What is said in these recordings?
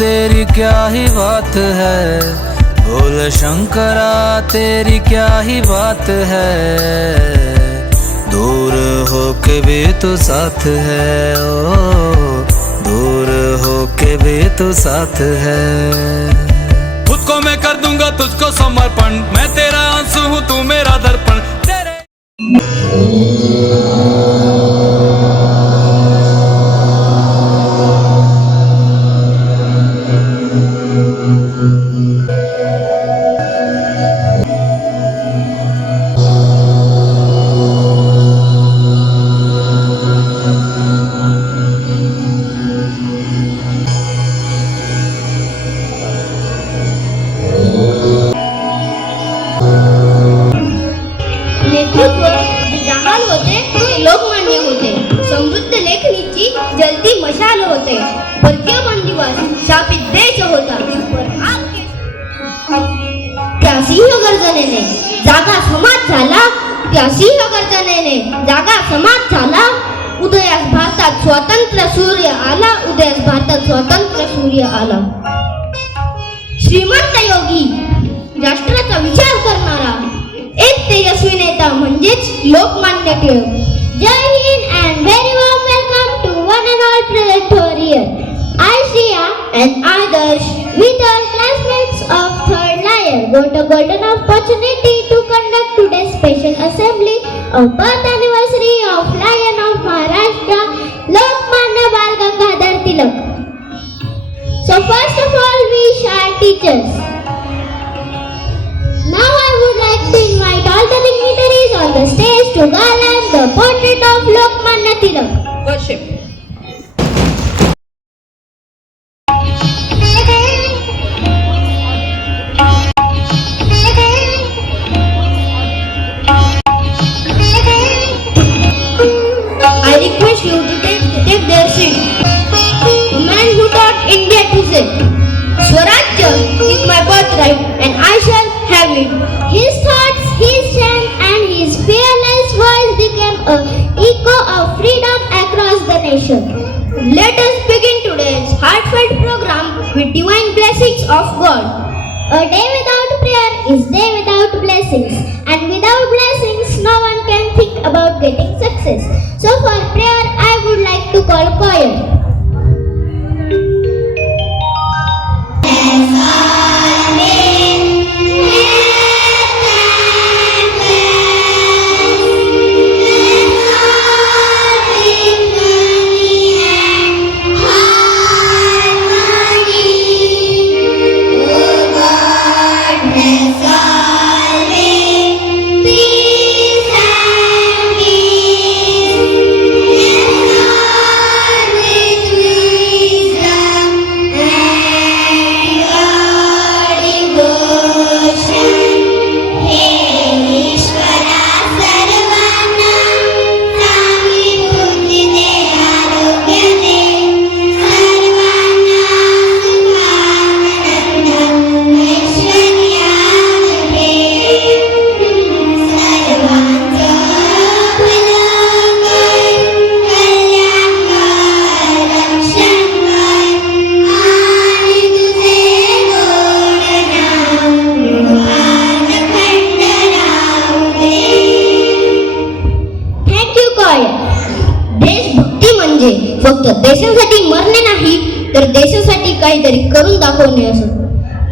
तेरी क्या ही बात है, बोल शंकरा तेरी क्या ही बात है, दूर होके भी तू साथ है, ओ दूर होके भी तू साथ है। खुद को मैं कर दूंगा तुझको समर्पण, मैं तेरा आंसू हूँ तू मेरा दर्पण। तेरे नेतृत्व जे जहाल होते ते लोकमान्य होते, समृद्ध लेखणीची जलती मशाल होते, परकीय बंदिवास शापित देश होता, पर आग त्या सिंह गर्जनेने जागा समाज झाला, त्या सिंह गर्जनेने जागा समाज झाला, उदयास भारतात स्वातंत्र्य सूर्य आला, उदयास भारतात स्वातंत्र्य सूर्य आला। श्रीमंत योगी राष्ट्राचा विचार करणारा एक तेजस्वी नेता म्हणजेच लोकमान्य टिळक। जय Hind and very warm welcome to one and all present over here. I Shriya and Adarsh with our classmates of third layer got a golden opportunity to conduct today's special assembly of birth anniversary of Lion of Maharashtra, Lokmanya Bal Gangadhar Tilak. So first of all we shall teachers. Now I would like to invite all the dignitaries on the stage to garland the portrait of Lokmanya Tilak. Worship. I request you to take their seat. The man who taught India to say, Swarajya is my birthright and I shall have it. His thoughts, his strength and his fearless voice became an echo of freedom across the nation. Let us begin today's heartfelt program with divine blessings of God. A day without prayer is day without blessings, and without blessings no one can think about getting success. So for prayer I would like to call choir. फक्त देशासाठी मरणे नाही तर देशासाठी काहीतरी करून दाखवणे असं.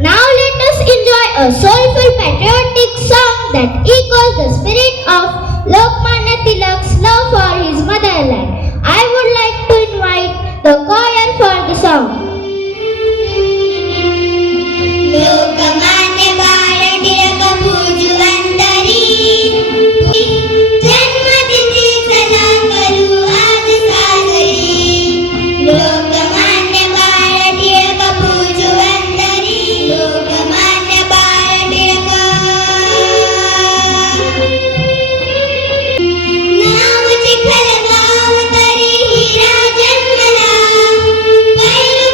Now let us enjoy a soulful patriotic song that echoes the spirit of Lokmanya Tilak's love for his motherland. I would like to invite the choir for the song. Lokmanya बाळ टिळक पूजवंतरी, जन्मतिथी चला करू आज साजरी. लोकमान्य बाळ टिळक पूजवंतरी, लोकमान्य बाळ टिळक. नाव चिखल गाव तरी हिरा जन्मला, पैलू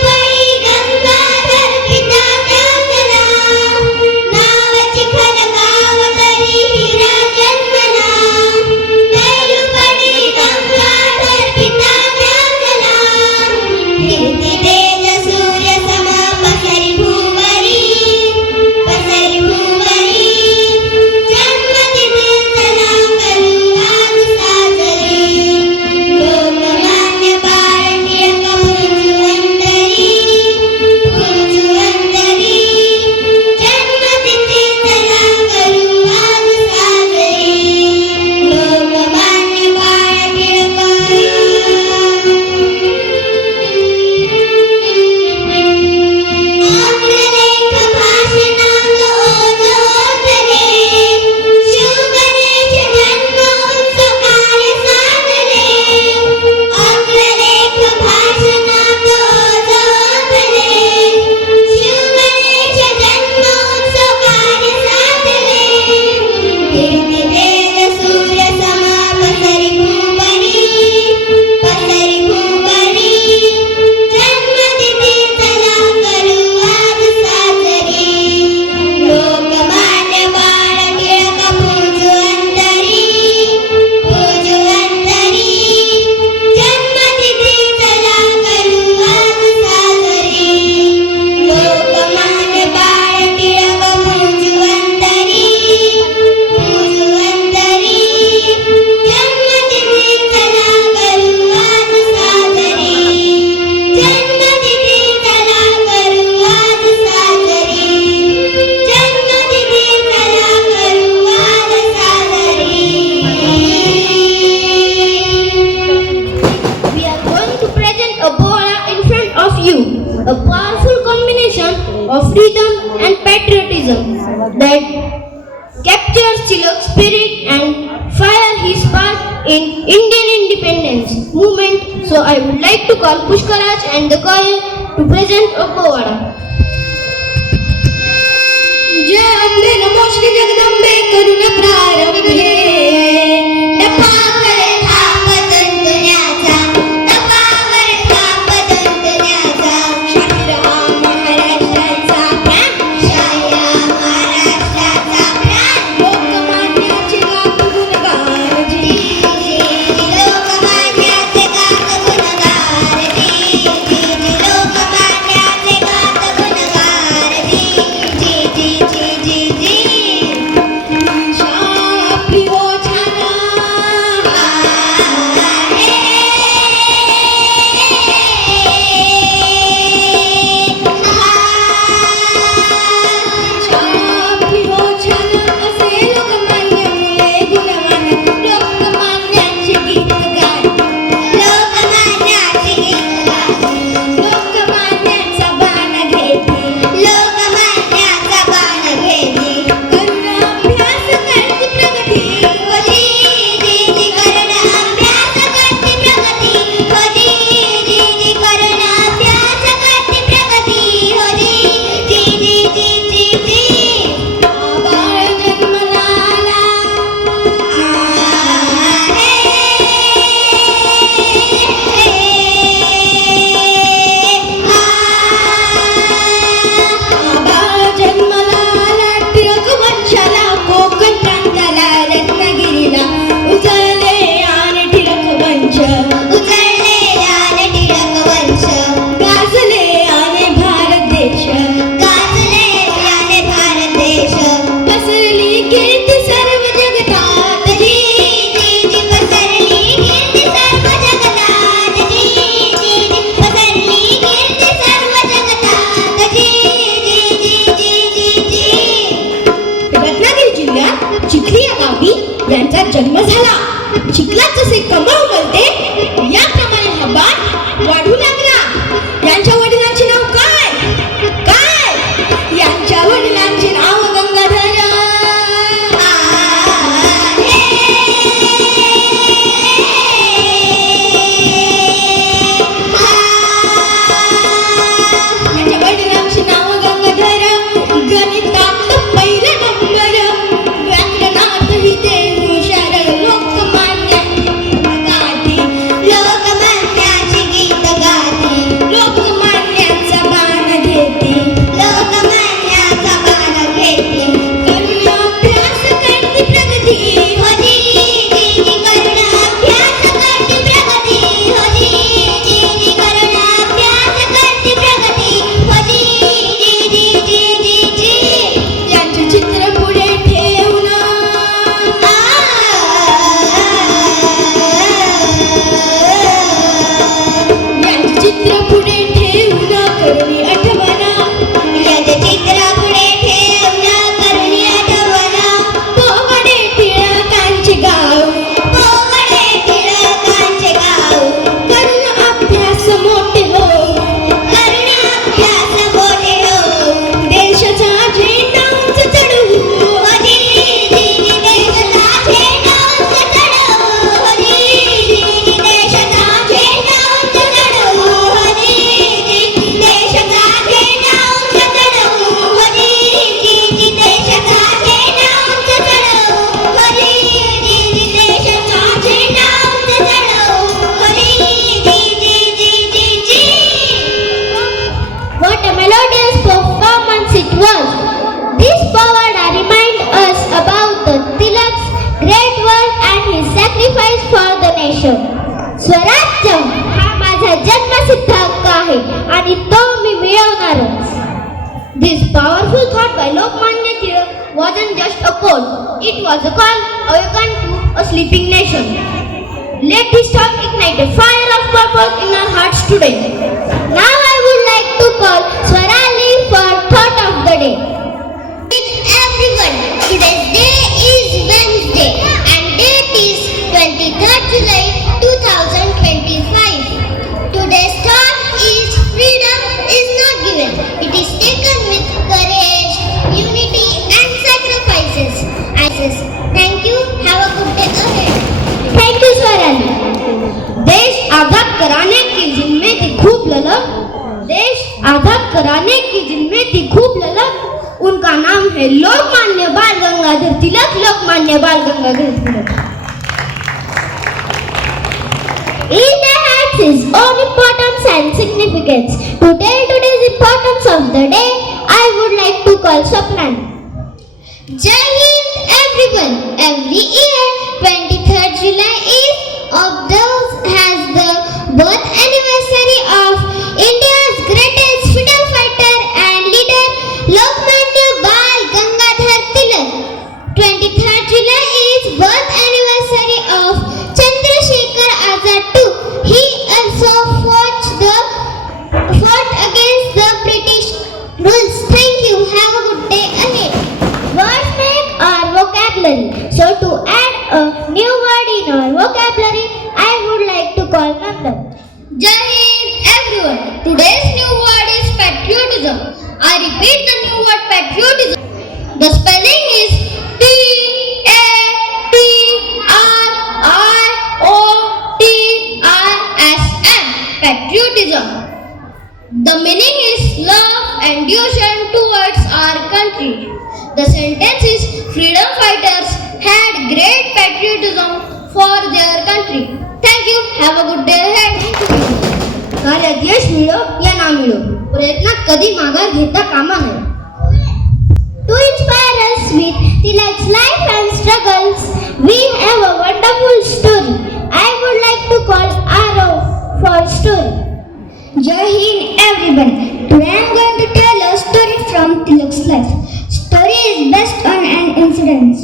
a powerful combination of freedom and patriotism that captures Tilak's spirit and fire his path in Indian independence movement. So I would like to call Pushkaraj and the choir to present a Povada. जय अंबे नमो श्री जगदंबे करुण प्रारंभे तपावर थाप दंतण्याचा तपावर थाप दंतण्याचा शाहीर हा महाराष्ट्राचा प्राण शाहीर हा महाराष्ट्राचा प्राण लोकमान्याचे गात गुणगान जी लोकमान्याचे गात गुणगान जी लोकमान्याचे गात गुणगान जी यांचा जन्म झाला. चिखलात जसे कमळ उमलते याप्रमाणे हा बाण वाढू लागला. यांच्या वडिलांचे नाव काय काय यांच्या वडिलांचे नाव गंगाधर. यांच्या वडिलांचे नाव गंगाधर. गणितात पहिला नंबर, व्याकरणातही ते हुशार. लोकमान्याची गीत गाती, लोकमान्याचा बाण घेते, लोकमान्याचा बाण घेते. करुण अभ्यास करते प्रगती होती, करुण अभ्यास करते प्रगती होती, करुण अभ्यास करते प्रगती होती. यांचे चित्र पुढे ठेवून यांचे चित्र पुढे ठेवून करुणी आठवणा. यांचे चित्र पुढे ठेवून करुणी आठवणा. पोवडे टिळकांचे गाव, पोवडे टिळकांचे गाव. करुण अभ्यास मोठे हो, करुण अभ्यास मोठे हो. देशाचा झेंडा उंच चढवू होती, देशाचा झेंडा उंच चढवू होती, देशाचा झेंडा उंच चढवू होती, देशाचा झेंडा उंच चढवू होती, देशाचा झेंडा उंच चढवू होती, देशाचा झेंडा उंच चढवू होती. What a melodious performance it was! This Povada reminds us about the Tilak's great work and his sacrifice for the nation. स्वराज्य हा माझा जन्मसिद्ध हक्क आहे आणि तो मी मिळवणारच. This powerful thought by Lokmanya Tilak wasn't just a quote; it was a call awakened to a sleeping nation. Let this talk ignite a fire of purpose in our hearts today. Now I would like to call Swarali for thought of the day. Everyone, today's day is Wednesday and date is 23rd July 2025. Today's thought is freedom is not Azad कराने की जिनमें थी खूब ललक, उनका नाम है लोकमान्य बाल गंगाधर तिलक। लोकमान्य बाल Gangadhar Tilak. India has its own importance and significance. To tell today's importance of the day, I would like to call Swapnan. Jai Hind everyone. Every year, 23rd July is observed as the birth anniversary of India's greatest freedom fighter and leader, Lokmanya Bal Gangadhar Tilak. 23rd July is birth anniversary of Chandrasekhar Azad too. He also fought against the British rules. Thank you. Have a good day ahead. Words make our vocabulary. So to add a new word in our vocabulary, I would like to call Nandan. Jai Hind everyone. Today's new word is patriotism. I repeat the new word patriotism. The spelling is Patriotism. Patriotism. The meaning is love and devotion towards our country. The sentence is freedom fighters had great patriotism for their country. Thank you. Have a good day ahead. कार्य यश मिळो या ना मिळो, प्रयत्नात कधी माघार घेता कामा नये. To inspire us with Tilak's life and struggles, we have a wonderful story. I would like to call Arav for story. Jai Hind everyone. Today I am going to tell a story from Tilak's life. Story is based on an incident.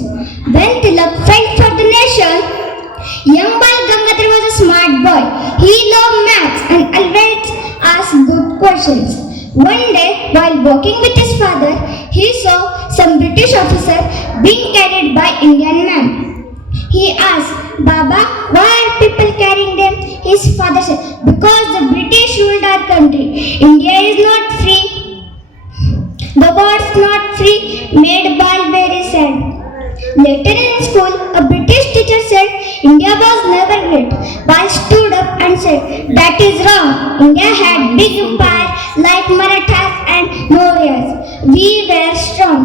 When Tilak fight for the nation, young Bal Gangadhar was a smart boy. He loved maths and always asked good questions. One day, while walking with his father, he saw some British officer being carried by Indian man. He asked, Baba, why are people carrying them? His father said, because the British ruled our country. India is not free. The word's not free made Bal very sad. Later in school, a British teacher said, India was never great. Bal stood up and said, that is wrong. India had big empire like Marathas and Mauryas. We were strong.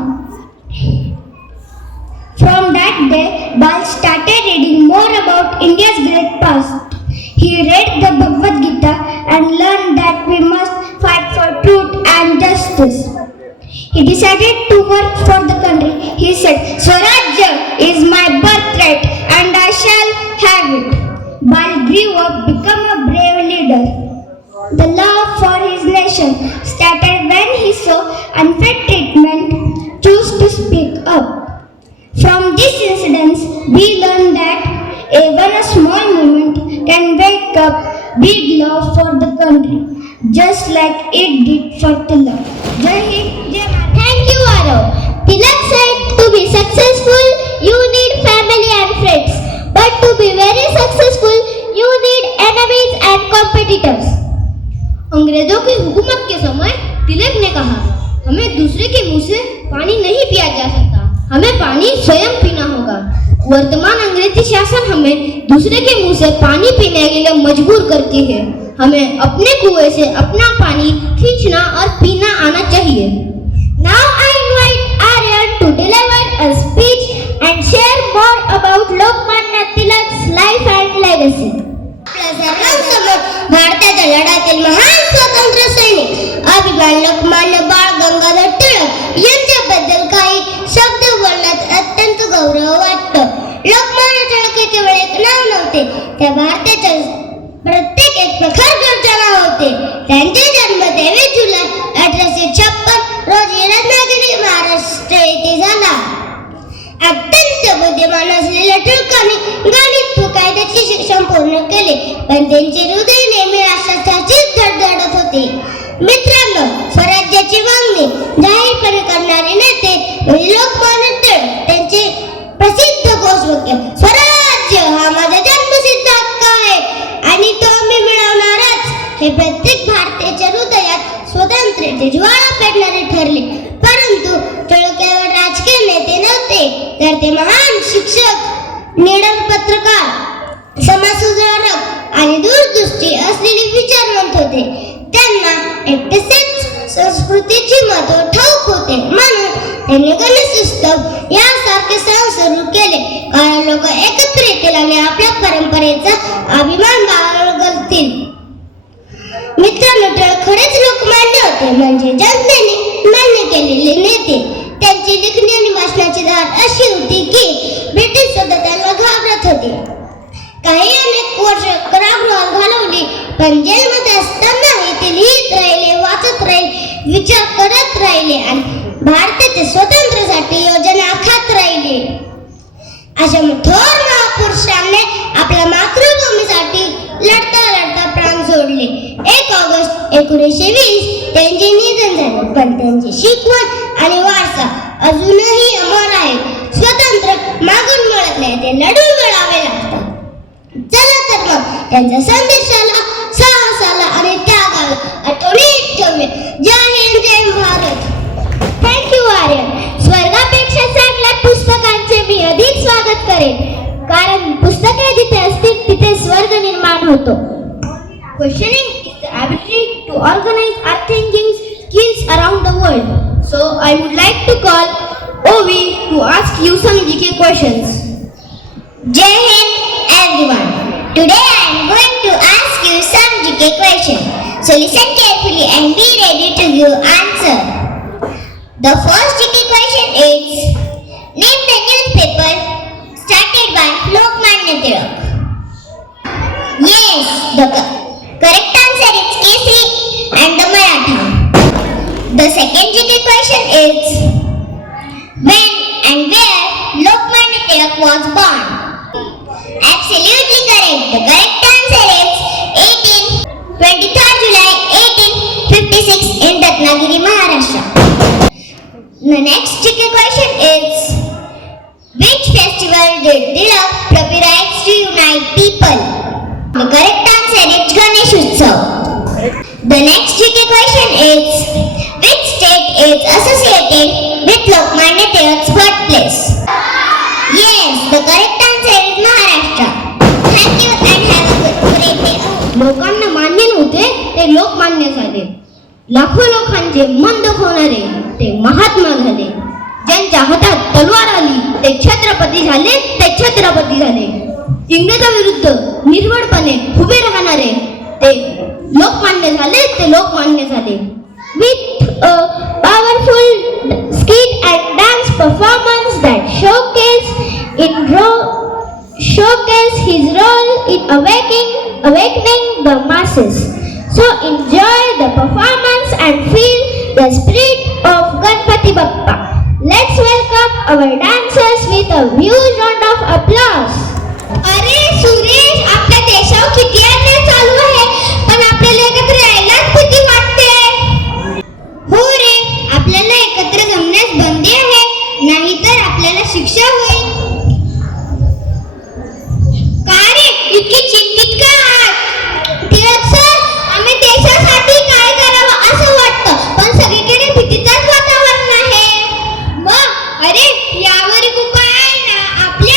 From that day, Bal started reading more about India's great past. He read the Bhagavad Gita and learned that we must fight for truth and justice. He decided to work for the country. He said, Swarajya is my birthright and I shall have it. Bal grew up, become a brave leader. The love for his nation started when he saw unfair treatment, chose to speak up. From this incident, we learn that even a small movement can wake up big love for the country, just like it did for Tilak. Jai Hind, Jai Bharat. Thank you, Arav. Tilak said, to be successful, you need family and friends. But to be very successful, you need enemies and competitors. अंग्रेजों की हुकूमत के समय तिलक ने कहा, हमें दूसरे के मुंह से पानी नहीं पिया जा सकता, हमें पानी स्वयं पीना होगा. वर्तमान अंग्रेजी शासन हमें दूसरे के मुंह से पानी पीने के लिए मजबूर करती है. हमें अपने कुएं से अपना पानी खींचना और पीना आना चाहिए. Now I invite Aryan to deliver a speech and share more about Lokmanya Tilak's life and legacy. भारताच्या लढ्यातील महान स्वातंत्र्य सैनिक अभिमान लोकमान्य बाळ गंगाधर टिळक यांच्याबद्दल काही शब्द बोलण्यात अत्यंत गौरव वाटतो. लोकमान्य टिळक हे केवळ एक नाव नव्हते, त्या भारताच्या प्रत्येक एक प्रखर गर्जना होते. त्यांचा जन्म 23 जुलै 1856 रोजी रत्नागिरी महाराष्ट्र येथे झाला. अत्यंत बुद्धिमान असलेल्या टिळकांनी गणित व कायद्याचे शिक्षण पूर्ण केले, पण त्यांचे हृदय नेहमी राष्ट्रासाठीच धडधडत होते. मित्रांनो, स्वराज्याची मागणी जाहीरपणे करणारे नेते म्हणजे लोकमान्य टिळक. त्यांचे प्रसिद्ध घोषवाक्य स्वराज्य हा माझा जन्मसिद्ध हक्क आहे आणि तो मी मिळवणारच, हे प्रत्येक भारतीयाच्या हृदयात स्वातंत्र्याचे ज्वाळा पेटणारे ठरले. परंतु टिळक केवळ राजकीय नेते नव्हते, तर ते महान शिक्षक, निडर पत्रकार, समाजसुधारक आणि दूरदृष्टी असलेले विचारवंत होते. त्यांना एकटेच संस्कृतीची महत्व ठाऊक होते, म्हणून त्यांनी गणेशोत्सव यासारखे सण सुरू केले. कारण लोक एकत्र येतील आणि आपल्या परंपरेचा अभिमान बाळगतील. मित्रांनो, टिळक खरेच लोकमान्य होते, म्हणजे जनतेने मान्य केलेले नेते. त्यांची लेखणी आणि भाषणाची धार अशी होती की ब्रिटिश सुद्धा त्यांना घाबरत होते. काही अनेक वर्ष कारागृहात घालवली, पण जेलमध्ये असतानाही ते लिहित राहिले, वाचत राहिले, विचार करत राहिले आणि भारताच्या स्वातंत्र्यासाठी योजना आखत राहिले. अशा थोर महापुरुषांनी आपल्या मातृभूमीसाठी लढता लढता प्राण सोडले. 1 ऑगस्ट 1920 त्यांचे निधन झाले, पण त्यांची शिकवण आणि वारसा अजूनही अमर आहे. स्वतंत्र मागून मिळत नाही, ते लढून मिळावे लागतात. चला तर मग त्यांच्या संदेशाला, साहसाला आणि त्यागाला आठवणीत ठेवूया. जय हिंद, जय भारत. थँक्यू आर्यन. स्वर्गापेक्षा चांगल्या पुस्तकांचे मी अधिक स्वागत करेन, कारण पुस्तके जिथे असतील तिथे स्वर्ग निर्माण होतो. Questioning is the ability to organize our thinking skills around the world. So I would like to call Ovi to ask you some GK questions. Jai Hind everyone. Today I am going to ask you some GK questions. So listen carefully and be ready to give answer. The first GK question is, name the newspaper started by Lokmanya Tilak. Yes, the correct answer is Kesari and the Maratha. The second GK question is, when and where Lokmanya Tilak was born? Absolutely correct. The correct answer is 23rd July 1856 in Ratnagiri, Maharashtra. The next GK question is, which festival did Tilak popularize to unite people? The correct answer is Ganeshotsav. The next GK question is, which state is associated with Lokmanya Tilak's birthplace? Yes, the correct answer is Maharashtra. Thank you and have a great day. लोकांना मान्य नव्हते ते लोकमान्य झाले. लाखो लोकांचे मन दुखवणारे ते महात्मा झाले. ज्यांच्या हातात तलवार आली ते छत्रपती झाले, ते छत्रपती झाले. इंग्रजाविरुद्ध निर्भयपणे उभे राहणारे ते लोकमान्य झाले, ते लोकमान्य झाले. With a powerful skit and dance performance that showcase his role in awakening the masses. So enjoy the performance and feel the spirit of Ganpati Bappa. Let's welcome our dancers with a huge round of applause. अरे सुरेश, आपल्या देशावर किती अन्याय चालू आहे, पण आपल्याला एकत्र यायलाच भीती वाटते. हो रे, आपल्याला एकत्र जमण्यास बंदी आहे, नाहीतर आपल्याला शिक्षा होईल. का रे इतकी चिंतित का आहात? टिळक सर, आम्ही देशासाठी काय करावं असं वाटतं, पण सगळीकडे भीतीचंच वातावरण आहे. मग अरे यावर एक उपाय आहे ना. आपल्या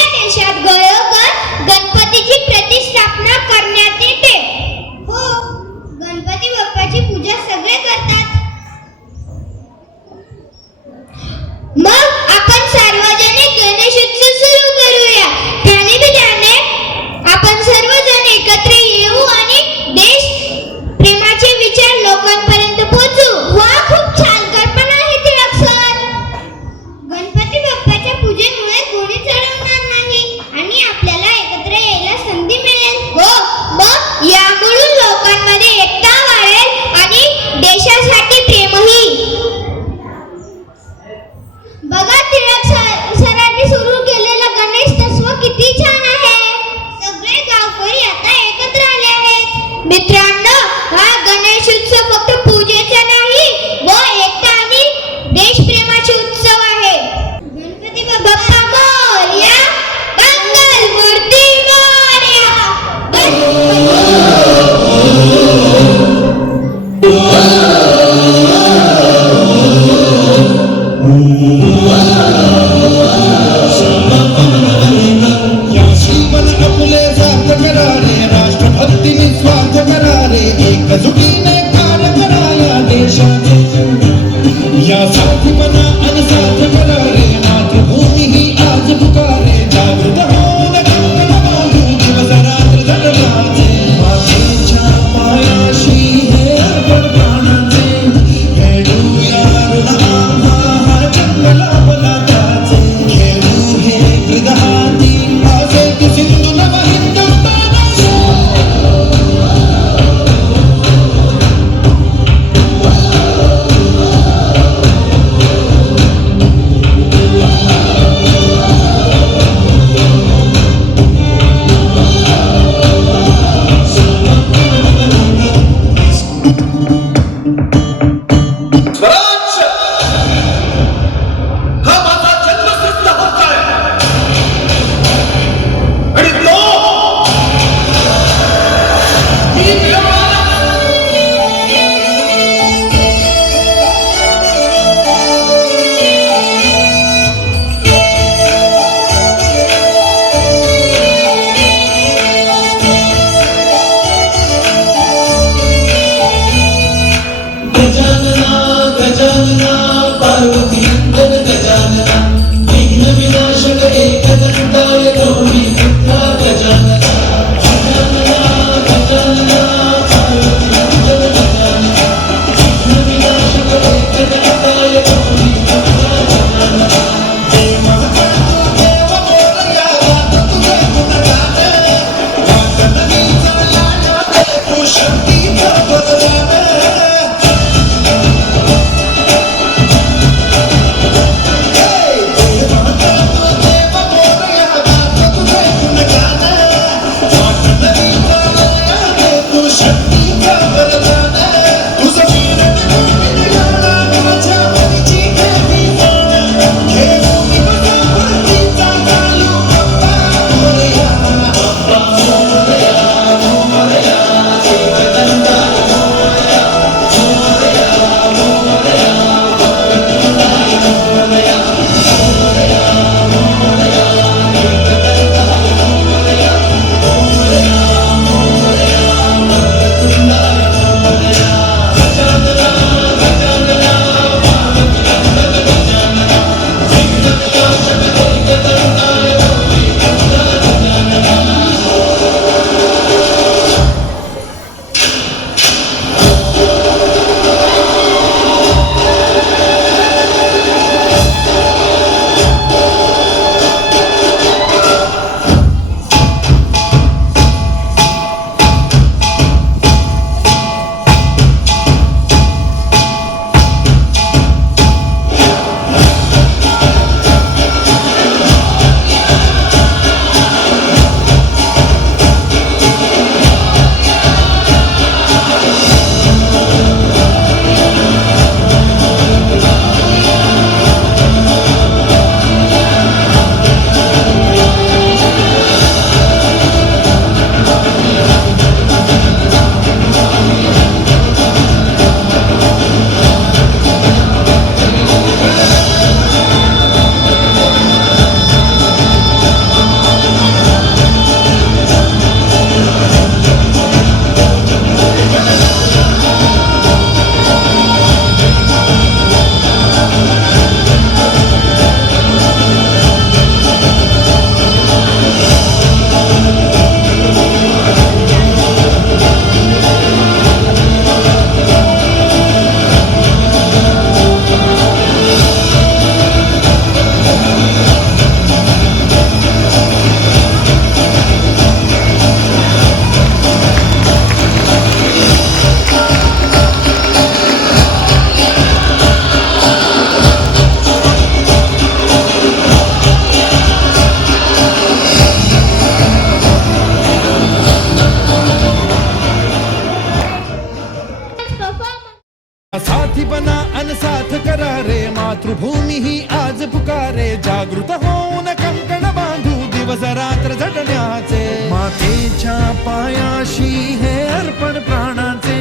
साथी बना अन साथ करा रे, मातृभूमी ही आज पुकारे. जागृत होऊन कंकण बांधू दिवस रात्र झटण्याचे. मातेच्या पायाशी हे अर्पण प्राणाचे,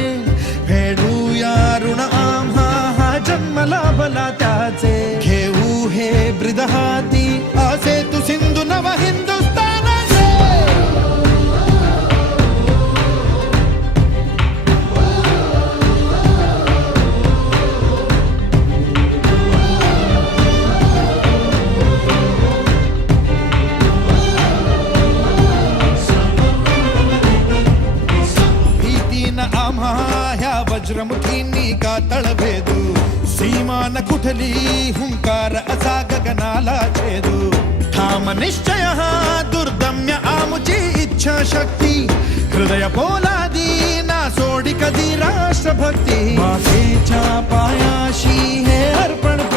फेडूया ऋण आम्हा हा जन्म लाभला त्याचे. घेऊ हे ब्रिद हाती असे तू सिंधू नव हिंदुस्थानाचे. भीतीन आम्हा ह्या वज्रमुठींनी का तळभेदू. सीमान कुठली हुंकार असा गगनाला छेदू. ठाम निश्चय हा दुर्दम्य आमुची इच्छा शक्ती. हृदय पोलादी ना सोडी कधी राष्ट्रभक्ती. मातेच्या पायाशी हे अर्पण